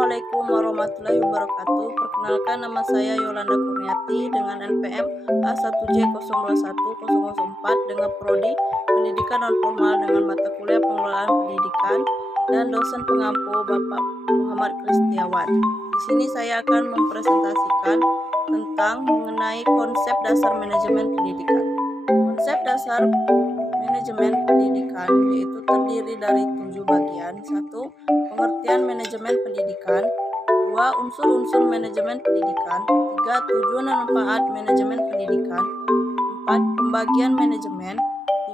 Assalamualaikum warahmatullahi wabarakatuh. Perkenalkan, nama saya Yolanda Kurniati dengan NPM A1J021004 dengan prodi Pendidikan Non-Formal dengan mata kuliah Pengelolaan Pendidikan dan dosen pengampu Bapak Muhammad Kristiawan. Di sini saya akan mempresentasikan tentang mengenai konsep dasar manajemen pendidikan. Konsep dasar manajemen pendidikan yaitu terdiri dari 7 bagian. 1. Pengertian manajemen pendidikan. 2. Unsur-unsur manajemen pendidikan. 3. Tujuan dan manfaat manajemen pendidikan. 4. Pembagian manajemen.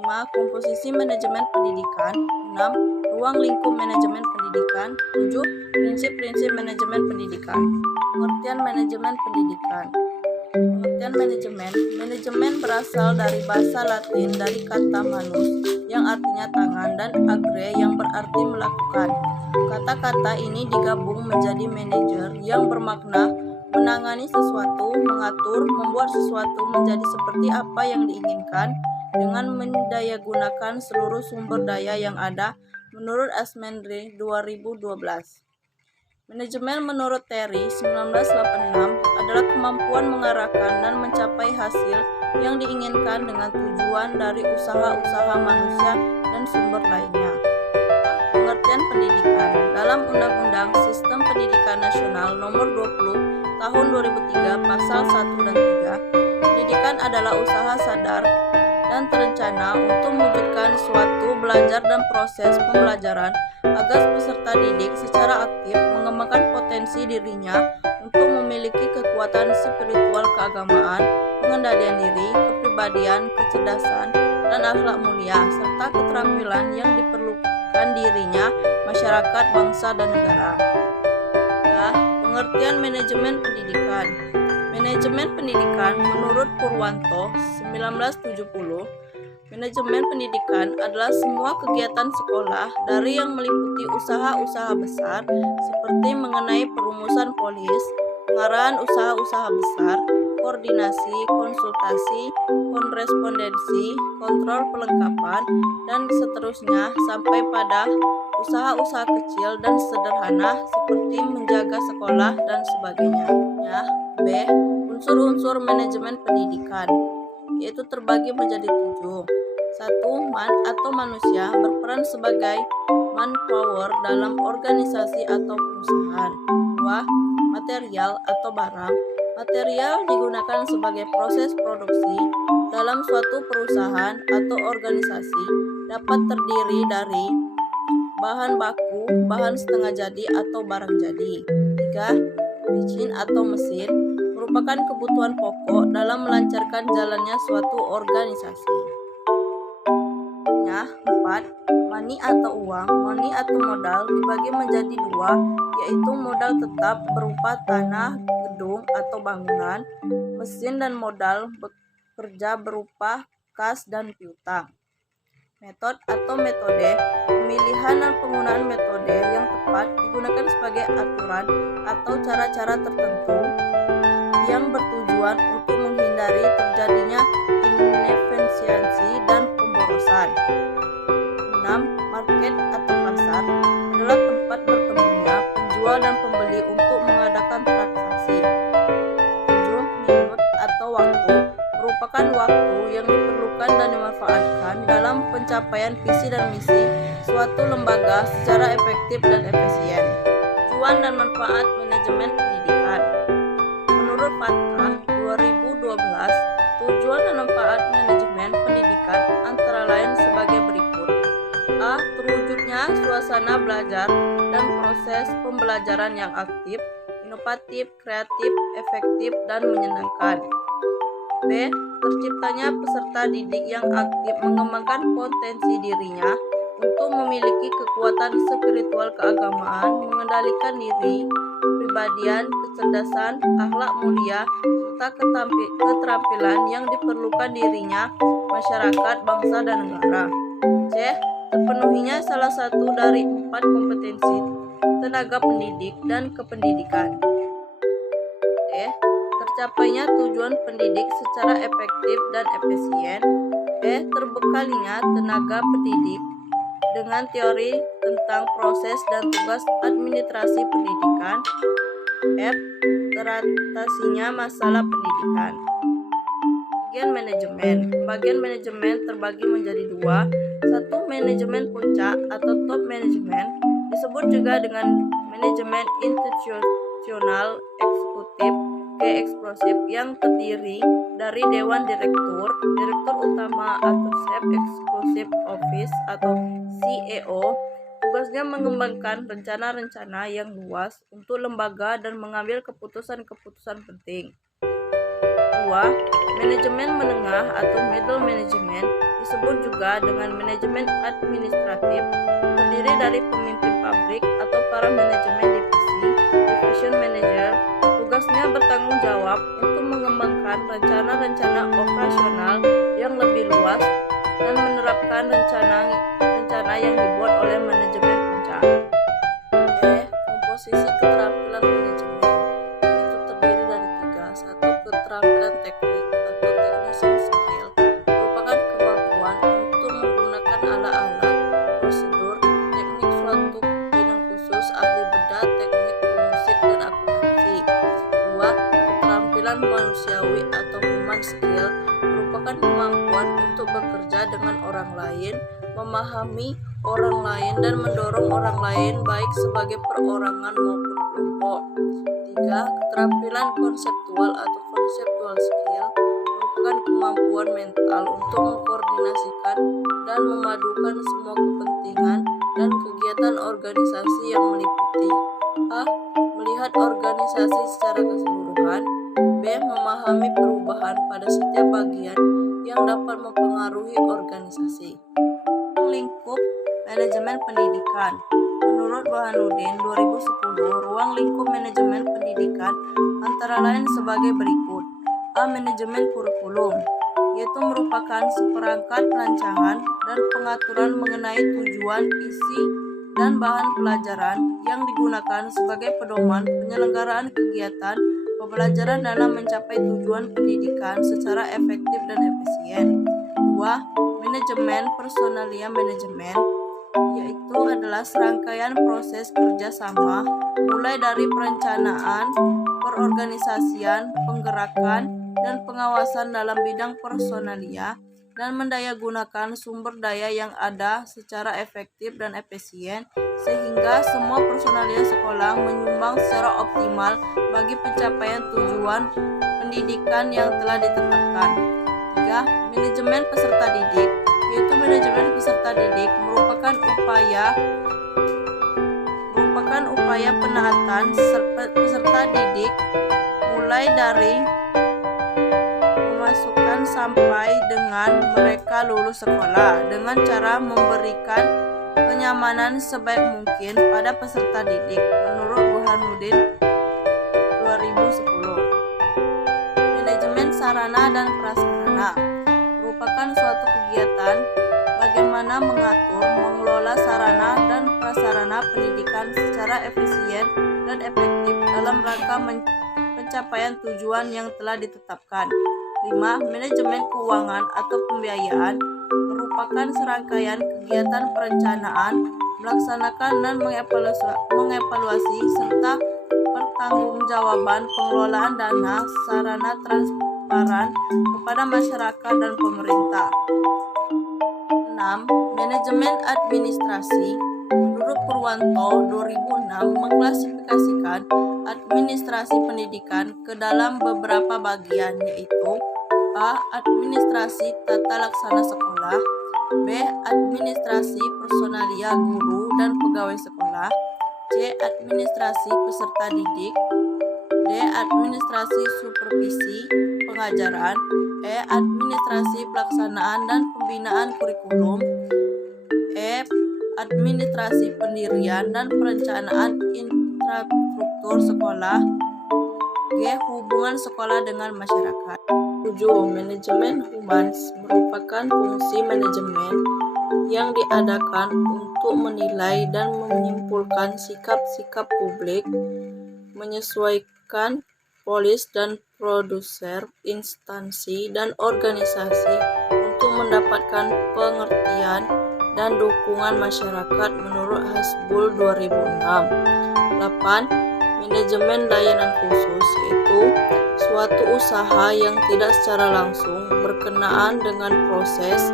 5. Komposisi manajemen pendidikan. 6. Ruang lingkup manajemen pendidikan. 7. Prinsip-prinsip manajemen pendidikan. Pengertian manajemen pendidikan. Pengertian manajemen berasal dari bahasa Latin dari kata manus yang artinya tangan dan agere yang berarti melakukan. Kata-kata ini digabung menjadi manajer yang bermakna menangani sesuatu, mengatur, membuat sesuatu menjadi seperti apa yang diinginkan dengan mendayagunakan seluruh sumber daya yang ada menurut Asmendri 2012. Manajemen menurut Terry 1986 adalah kemampuan mengarahkan dan mencapai hasil yang diinginkan dengan tujuan dari usaha-usaha manusia dan sumber lainnya. Pengertian pendidikan. Dalam Undang-Undang Sistem Pendidikan Nasional Nomor 20 Tahun 2003 Pasal 1 dan 3, pendidikan adalah usaha sadar dan terencana untuk mewujudkan suatu belajar dan proses pembelajaran agar peserta didik secara aktif mengembangkan potensi dirinya untuk memiliki kekuatan spiritual keagamaan, pengendalian diri, kepribadian, kecerdasan, dan akhlak mulia, serta keterampilan yang diperlukan dirinya, masyarakat, bangsa, dan negara. Ya, pengertian manajemen pendidikan. Manajemen pendidikan menurut Purwanto 1970, manajemen pendidikan adalah semua kegiatan sekolah dari yang meliputi usaha-usaha besar seperti mengenai perumusan polis, pengarahan usaha-usaha besar, koordinasi, konsultasi, korespondensi, kontrol pelengkapan, dan seterusnya sampai pada usaha-usaha kecil dan sederhana seperti menjaga sekolah dan sebagainya. Ya. B. Unsur-unsur manajemen pendidikan yaitu terbagi menjadi 7. 1. Man atau manusia berperan sebagai manpower dalam organisasi atau perusahaan. 2. Material atau barang. Material digunakan sebagai proses produksi dalam suatu perusahaan atau organisasi, dapat terdiri dari bahan baku, bahan setengah jadi atau barang jadi. 3. Mesin atau mesin merupakan kebutuhan pokok dalam melancarkan jalannya suatu organisasi. 4. Money atau uang. Money atau modal dibagi menjadi 2, yaitu modal tetap berupa tanah, gedung atau bangunan, mesin, dan modal bekerja berupa kas dan piutang. Metode atau metode. Pemilihan dan penggunaan metode yang tepat digunakan sebagai aturan atau cara-cara tertentu yang bertujuan untuk menghindari terjadinya inefisiensi dan pemborosan. 6. Market atau pasar adalah tempat bertemunya penjual dan pembeli untuk mengadakan transaksi. 7. Minute atau waktu merupakan waktu yang diperlukan dan dimanfaatkan dalam pencapaian visi dan misi suatu lembaga secara efektif dan efisien. Tujuan dan manfaat manajemen pendidikan. Menurut Fatah 2012, tujuan dan manfaat manajemen pendidikan antara lain sebagai berikut. A. Terwujudnya suasana belajar dan proses pembelajaran yang aktif, inovatif, kreatif, efektif, dan menyenangkan. B. Terciptanya peserta didik yang aktif mengembangkan potensi dirinya untuk memiliki kekuatan spiritual keagamaan, mengendalikan diri, kepribadian, kecerdasan, akhlak mulia, serta keterampilan yang diperlukan dirinya, masyarakat, bangsa, dan negara. C. Terpenuhinya salah satu dari 4 kompetensi tenaga pendidik dan kependidikan. D. Tercapainya tujuan pendidik secara efektif dan efisien. E. Terbekalinya tenaga pendidik dengan teori tentang proses dan tugas administrasi pendidikan. F. Teratasinya masalah pendidikan. Bagian manajemen. Bagian manajemen terbagi menjadi dua. Satu, manajemen puncak atau top management, disebut juga dengan manajemen institusional eksekutif eksplosif, yang terdiri dari dewan direktur, direktur utama atau chief executive office atau CEO. Tugasnya mengembangkan rencana-rencana yang luas untuk lembaga dan mengambil keputusan-keputusan penting. 2. Manajemen menengah atau middle management, disebut juga dengan manajemen administratif, terdiri dari pemimpin pabrik atau para manajemen divisi, division manager. Tugasnya bertanggung jawab untuk mengembangkan rencana-rencana operasional yang lebih luas dan menerapkan rencana yang dibuat oleh manajemen puncak. Komposisi keterampilan manajemen itu terdiri dari 3. 1. Keterampilan teknik atau technician skill, merupakan kemampuan untuk menggunakan alat-alat, prosedur, teknik suatu bidang khusus, ahli beda, teknik pemusik, dan akuntansi. 2. Keterampilan manusiawi atau human skill, merupakan kemampuan untuk bekerja dengan orang lain, memahami orang lain, dan mendorong orang lain baik sebagai perorangan maupun kelompok. 3. Keterampilan konseptual atau conceptual skill, merupakan kemampuan mental untuk mengkoordinasikan dan memadukan semua kepentingan dan kegiatan organisasi yang meliputi A. Melihat organisasi secara keseluruhan, B. Memahami perubahan pada setiap bagian yang dapat mempengaruhi organisasi. Lingkup manajemen pendidikan. Menurut Burhanuddin 2010, ruang lingkup manajemen pendidikan antara lain sebagai berikut. A. Manajemen kurikulum, yaitu merupakan seperangkat rancangan dan pengaturan mengenai tujuan, isi, dan bahan pelajaran yang digunakan sebagai pedoman penyelenggaraan kegiatan pembelajaran dalam mencapai tujuan pendidikan secara efektif dan efisien. 2. Manajemen personalia manajemen, yaitu adalah serangkaian proses kerjasama mulai dari perencanaan, perorganisasian, penggerakan, dan pengawasan dalam bidang personalia dan mendayagunakan sumber daya yang ada secara efektif dan efisien sehingga semua personalia sekolah menyumbang secara optimal bagi pencapaian tujuan pendidikan yang telah ditetapkan. 3. Manajemen peserta didik, yaitu manajemen peserta didik merupakan upaya penaatan peserta didik mulai dari memasukkan sampai dengan mereka lulus sekolah dengan cara memberikan kenyamanan sebaik mungkin pada peserta didik menurut Burhanuddin 2010. Manajemen sarana dan prasarana merupakan suatu kegiatan bagaimana mengatur, mengelola sarana dan prasarana pendidikan secara efisien dan efektif dalam rangka pencapaian tujuan yang telah ditetapkan. 5. Manajemen keuangan atau pembiayaan merupakan serangkaian kegiatan perencanaan, melaksanakan dan mengevaluasi serta pertanggungjawaban pengelolaan dana sarana transparan kepada masyarakat dan pemerintah. 6. Manajemen administrasi. Menurut Purwanto 2006 mengklasifikasikan administrasi pendidikan ke dalam beberapa bagian, yaitu A. Administrasi tata laksana sekolah, B. Administrasi personalia guru dan pegawai sekolah, C. Administrasi peserta didik, D. Administrasi supervisi pengajaran, E. Administrasi pelaksanaan dan pembinaan kurikulum, E. Administrasi pendirian dan perencanaan infrastruktur sekolah, G. Hubungan sekolah dengan masyarakat. 7. Manajemen humans merupakan fungsi manajemen yang diadakan untuk menilai dan menyimpulkan sikap-sikap publik, menyesuaikan polis dan produser, instansi, dan organisasi untuk mendapatkan pengertian dan dukungan masyarakat menurut Hasbul 2006. 8. Manajemen layanan khusus, yaitu suatu usaha yang tidak secara langsung berkenaan dengan proses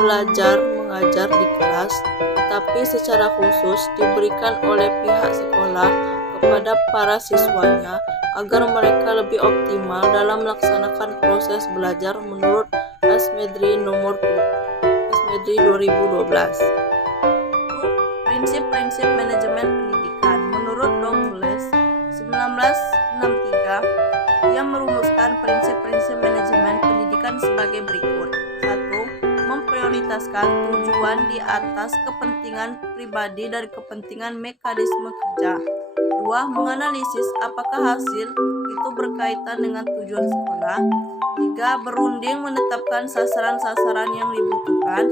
belajar mengajar di kelas, tetapi secara khusus diberikan oleh pihak sekolah kepada para siswanya agar mereka lebih optimal dalam melaksanakan proses belajar menurut Asmedri 2012. Prinsip-prinsip manajemen pendidikan menurut Dongles 1963 yang merumuskan prinsip-prinsip manajemen pendidikan sebagai berikut. 1. Memprioritaskan tujuan di atas kepentingan pribadi dan kepentingan mekanisme kerja. 2. Menganalisis apakah hasil itu berkaitan dengan tujuan sekolah. 3. Berunding menetapkan sasaran-sasaran yang dibutuhkan.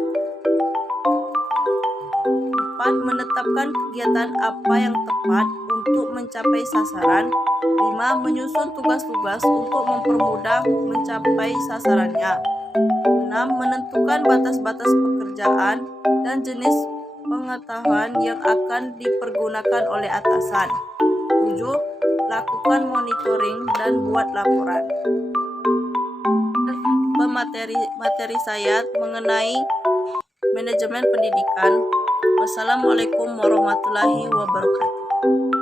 4. Menetapkan kegiatan apa yang tepat untuk mencapai sasaran. 5. Menyusun tugas-tugas untuk mempermudah mencapai sasarannya. 6. Menentukan batas-batas pekerjaan dan jenis pengetahuan yang akan dipergunakan oleh atasan. 7. Lakukan monitoring dan buat laporan. Materi saya mengenai manajemen pendidikan. Wassalamualaikum warahmatullahi wabarakatuh.